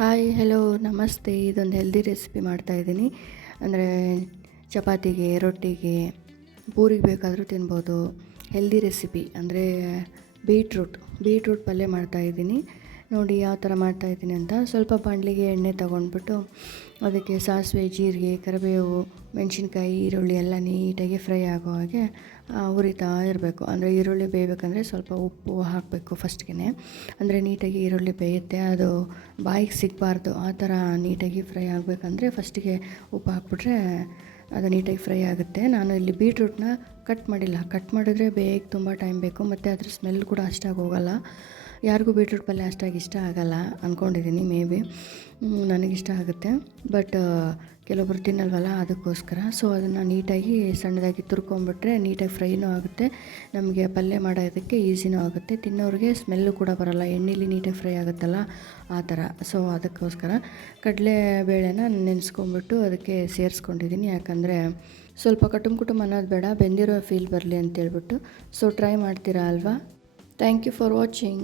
Hi hello ನಮಸ್ತೆ. ಇದೊಂದು healthy recipe ಮಾಡ್ತಾಯಿದ್ದೀನಿ. ಅಂದರೆ ಚಪಾತಿಗೆ, ರೊಟ್ಟಿಗೆ, ಪೂರಿಗೆ ಬೇಕಾದರೂ ತಿನ್ಬೋದು. ಹೆಲ್ದಿ ರೆಸಿಪಿ ಅಂದರೆ ಬೀಟ್ರೂಟ್ ಪಲ್ಯ ಮಾಡ್ತಾಯಿದ್ದೀನಿ. ನೋಡಿ ಯಾವ ಥರ ಮಾಡ್ತಾಯಿದ್ದೀನಿ ಅಂತ. ಸ್ವಲ್ಪ ಬಾಣಲಿಗೆ ಎಣ್ಣೆ ತೊಗೊಂಡ್ಬಿಟ್ಟು ಅದಕ್ಕೆ ಸಾಸಿವೆ, ಜೀರಿಗೆ, ಕರಿಬೇವು, ಮೆಣಸಿನ್ಕಾಯಿ, ಈರುಳ್ಳಿ ಎಲ್ಲ ನೀಟಾಗಿ ಫ್ರೈ ಆಗೋ ಹಾಗೆ ಹುರಿತಾ ಇರಬೇಕು. ಅಂದರೆ ಈರುಳ್ಳಿ ಬೇಯಬೇಕಂದ್ರೆ ಸ್ವಲ್ಪ ಉಪ್ಪು ಹಾಕಬೇಕು ಫಸ್ಟ್ಗೆ. ಅಂದರೆ ನೀಟಾಗಿ ಈರುಳ್ಳಿ ಬೇಯುತ್ತೆ, ಅದು ಬಾಯಿಗೆ ಸಿಗಬಾರ್ದು. ಆ ಥರ ನೀಟಾಗಿ ಫ್ರೈ ಆಗಬೇಕಂದ್ರೆ ಫಸ್ಟಿಗೆ ಉಪ್ಪು ಹಾಕ್ಬಿಟ್ರೆ ಅದು ನೀಟಾಗಿ ಫ್ರೈ ಆಗುತ್ತೆ. ನಾನು ಇಲ್ಲಿ ಬೀಟ್ರೂಟ್ನ ಕಟ್ ಮಾಡಿಲ್ಲ. ಕಟ್ ಮಾಡಿದ್ರೆ ಬೇಗ ತುಂಬ ಟೈಮ್ ಬೇಕು, ಮತ್ತು ಅದ್ರ ಸ್ಮೆಲ್ ಕೂಡ ಅಷ್ಟಾಗಿ ಹೋಗೋಲ್ಲ. ಯಾರಿಗೂ ಬೀಟ್ರೂಟ್ ಪಲ್ಯ ಅಷ್ಟಾಗಿ ಇಷ್ಟ ಆಗೋಲ್ಲ ಅಂದ್ಕೊಂಡಿದ್ದೀನಿ. ಮೇ ಬಿ ನನಗಿಷ್ಟ ಆಗುತ್ತೆ, ಬಟ್ ಕೆಲವೊಬ್ರು ತಿನ್ನಲ್ವಲ್ಲ, ಅದಕ್ಕೋಸ್ಕರ. ಸೊ ಅದನ್ನು ನೀಟಾಗಿ ಸಣ್ಣದಾಗಿ ತುರ್ಕೊಂಬಿಟ್ರೆ ನೀಟಾಗಿ ಫ್ರೈನೂ ಆಗುತ್ತೆ, ನಮಗೆ ಪಲ್ಯ ಮಾಡೋದಕ್ಕೆ ಈಸಿನೂ ಆಗುತ್ತೆ, ತಿನ್ನೋರಿಗೆ ಸ್ಮೆಲ್ಲು ಕೂಡ ಬರೋಲ್ಲ, ಎಣ್ಣೆಲಿ ನೀಟಾಗಿ ಫ್ರೈ ಆಗುತ್ತಲ್ಲ ಆ ಥರ. ಸೊ ಅದಕ್ಕೋಸ್ಕರ ಕಡಲೆಬೇಳೆನ ನೆನೆಸ್ಕೊಂಬಿಟ್ಟು ಅದಕ್ಕೆ ಸೇರಿಸ್ಕೊಂಡಿದ್ದೀನಿ. ಯಾಕಂದರೆ ಸ್ವಲ್ಪ ಕುಟುಂಬ ಅನ್ನೋದು ಬೇಡ, ಬೆಂದಿರೋ ಫೀಲ್ ಬರಲಿ ಅಂತೇಳ್ಬಿಟ್ಟು. ಸೊ ಟ್ರೈ ಮಾಡ್ತೀರಾ ಅಲ್ವಾ? Thank you for watching.